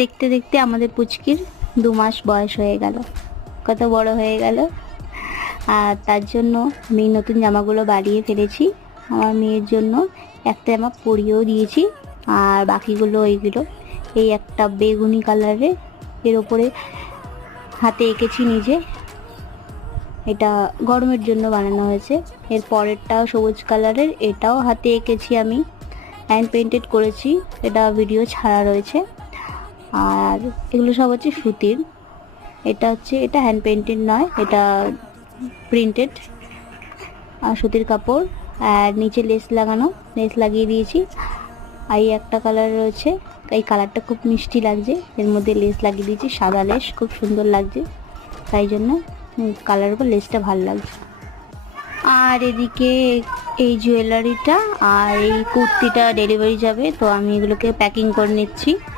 দেখতে দেখতে আমাদের পুচকির 2 মাস বয়স হয়ে গেল, কত বড় হয়ে গেল। আর তার জন্য আমি নতুন জামাগুলো বাড়িয়ে ফেলেছি। আমার মেয়ের জন্য একটা জামা পরিয়েও দিয়েছি, আর বাকিগুলো এইগুলো, এই একটা বেগুনি কালারের, এর ওপরে হাতে এঁকেছি নিজে, এটা গরমের জন্য বানানো হয়েছে। এর পরেরটাও সবুজ কালারের, এটাও হাতে এঁকেছি, আমি হ্যান্ড পেইন্টেড করেছি, এটা ভিডিও ছাড়া রয়েছে। আর এগুলো সব হচ্ছে সুতির, এটা হ্যান্ড পেইন্টেড নয়, এটা প্রিন্টেড আর সুতির কাপড়। আর নিচে লেস লাগানো, লেস লাগিয়ে দিয়েছি। আর এই একটা কালার রয়েছে, এই কালারটা খুব মিষ্টি লাগছে, এর মধ্যে লেস লাগিয়ে দিয়েছি, সাদা লেস, খুব সুন্দর লাগছে, তাই জন্য কালার উপর লেসটা ভালো লাগছে। আর এদিকে এই জুয়েলারিটা আর এই কুর্তিটা ডেলিভারি যাবে, তো আমি এগুলোকে প্যাকিং করে নিচ্ছি।